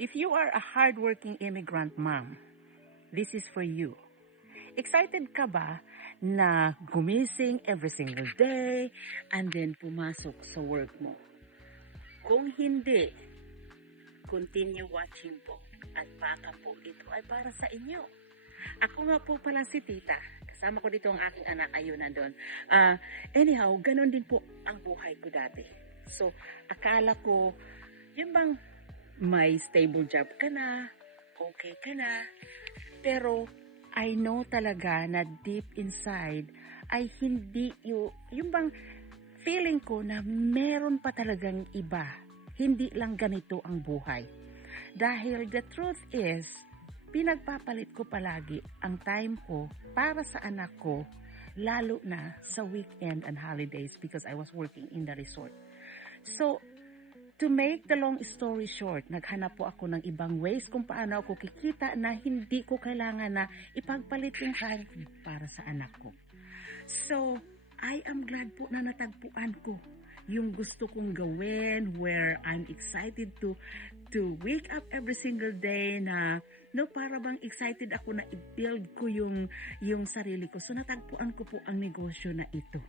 If you are a hardworking immigrant mom, this is for you. Excited ka ba na gumising every single day and then pumasok sa work mo? Kung hindi, continue watching po at baka po ito ay para sa inyo. Ako nga po pala si Tita. Kasama ko dito ang aking anak, ayun na doon. Anyhow, ganun din po ang buhay ko dati. So, akala ko, yung bang may stable job ka na, okay ka na, pero I know talaga na deep inside ay hindi yung bang feeling ko na meron pa talagang iba. Hindi lang ganito ang buhay. Dahil the truth is, pinagpapalit ko palagi ang time ko para sa anak ko, lalo na sa weekend and holidays because I was working in the resort. So, to make the long story short, naghanap po ako ng ibang ways kung paano ako kikita na hindi ko kailangan na ipagpalit yung time para sa anak ko. So, I am glad po na natagpuan ko yung gusto kong gawin where I'm excited to wake up every single day na para bang excited ako na i-build ko yung sarili ko. So, natagpuan ko po ang negosyo na ito.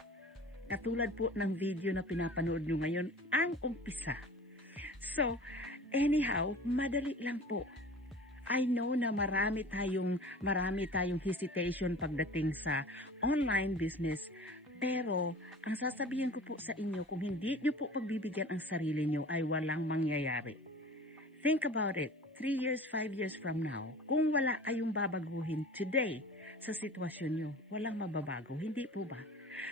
Katulad po ng video na pinapanood nyo ngayon, ang umpisa. So, anyhow, madali lang po. I know na marami tayong hesitation pagdating sa online business. Pero, ang sasabihin ko po sa inyo, kung hindi nyo po pagbibigyan ang sarili nyo, ay walang mangyayari. Think about it. 3 years, 5 years from now, kung wala kayong babaguhin today sa sitwasyon nyo, walang mababago. Hindi po ba?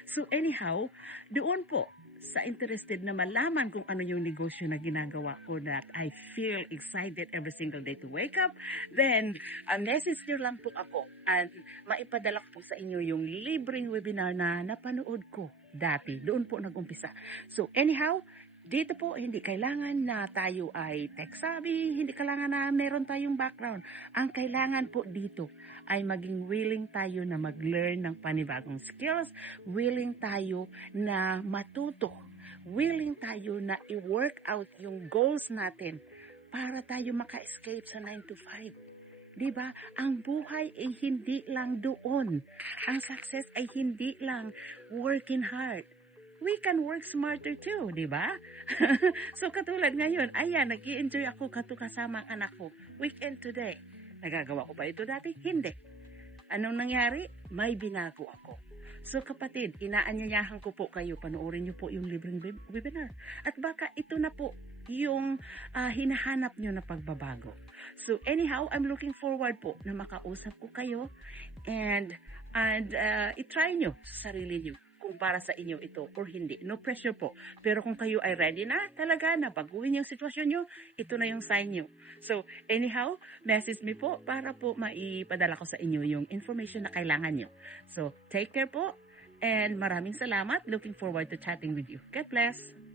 So anyhow, doon po sa interested na malaman kung ano yung negosyo na ginagawa ko that I feel excited every single day to wake up, then message nyo lang po ako and maipadala ko po sa inyo yung libreng webinar na napanood ko dati. Doon po nag-umpisa. So anyhow, dito po, hindi kailangan na tayo ay tech savvy, hindi kailangan na meron tayong background. Ang kailangan po dito ay maging willing tayo na mag-learn ng panibagong skills, willing tayo na matuto, willing tayo na i-work out yung goals natin para tayo maka-escape sa 9 to 5. Diba? Ang buhay ay hindi lang doon. Ang success ay hindi lang working hard. We can work smarter too, di ba? So, katulad ngayon, ayan, nag-i-enjoy ako kasama ang anak ko. Weekend today. Nagagawa ko ba ito dati? Hindi. Anong nangyari? May binago ako. So, kapatid, inaanyayahan ko po kayo, panoorin niyo po yung libreng webinar. At baka ito na po yung hinahanap nyo na pagbabago. So, anyhow, I'm looking forward po na makausap ko kayo and i-try nyo sa sarili nyo kung para sa inyo ito or hindi. No pressure po. Pero kung kayo ay ready na talaga na baguhin yung sitwasyon nyo, ito na yung sign nyo. So, anyhow, message me po para po maipadala ko sa inyo yung information na kailangan nyo. So, take care po and maraming salamat. Looking forward to chatting with you. God bless!